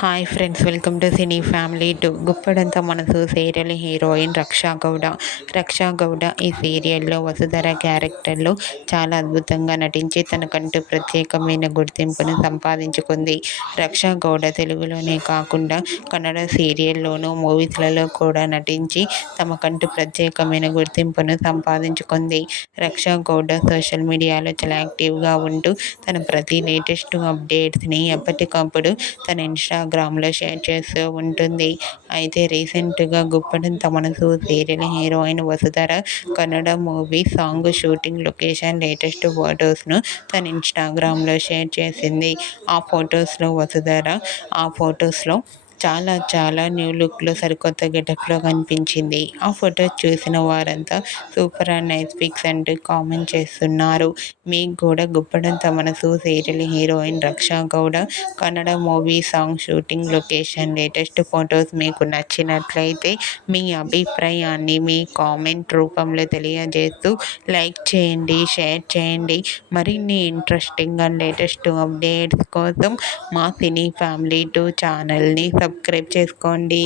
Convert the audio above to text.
Hi friends, welcome to cine family two. Guppedantha Manasu serial heroine Raksha Gowda. Raksha Gowda ఈ సీరియల్లో వసుధర క్యారెక్టర్లో చాలా అద్భుతంగా నటించి తనకంటూ ప్రత్యేకమైన గుర్తింపును సంపాదించుకుంది. రక్షా గౌడ తెలుగులోనే కాకుండా కన్నడ సీరియల్లోనూ మూవీస్లలో కూడా నటించి తమకంటూ ప్రత్యేకమైన గుర్తింపును సంపాదించుకుంది. రక్షా గౌడ సోషల్ మీడియాలో చాలా యాక్టివ్గా ఉంటూ తన ప్రతి లేటెస్ట్ అప్డేట్స్ని ఎప్పటికప్పుడు తన ఇన్స్టాగ్రామ్లో షేర్ చేస్తూ ఉంటుంది. అయితే రీసెంట్గా Guppedantha Manasu serial heroine Vasudhara Kannada movie song shooting location latest ఫొటోస్ను తన ఇన్స్టాగ్రామ్లో షేర్ చేసింది. ఆ ఫొటోస్లో చాలా చాలా న్యూ లుక్లో సరికొత్త గెటప్లో కనిపించింది. ఆ ఫొటోస్ చూసిన వారంతా సూపర్ అండ్ నైస్ పిక్స్ అంటూ కామెంట్ చేస్తున్నారు. మీకు కూడా Guppedantha Manasu serial heroine Raksha Gowda Kannada movie song shooting location latest photos మీకు నచ్చినట్లయితే మీ అభిప్రాయాన్ని మీ కామెంట్ రూపంలో తెలియజేస్తూ లైక్ చేయండి, షేర్ చేయండి. మరిన్ని ఇంట్రెస్టింగ్ అండ్ లేటెస్ట్ అప్డేట్స్ కోసం మా సినీ ఫ్యామిలీ 2 ఛానల్ని సబ్స్క్రైబ్ చేసుకోండి.